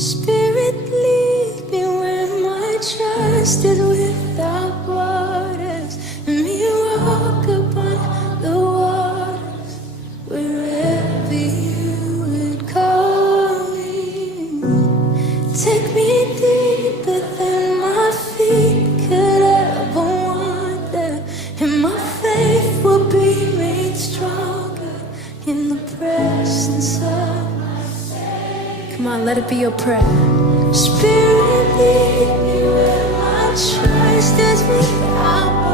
Spirit, lead me where my trust is without borders. Let me walk upon the waters wherever you would call me. Take me deeper than my feet could ever wander, and my faith will be made stronger in the presence of. Come on, let it be your prayer. Spirit, lead me where my trust is without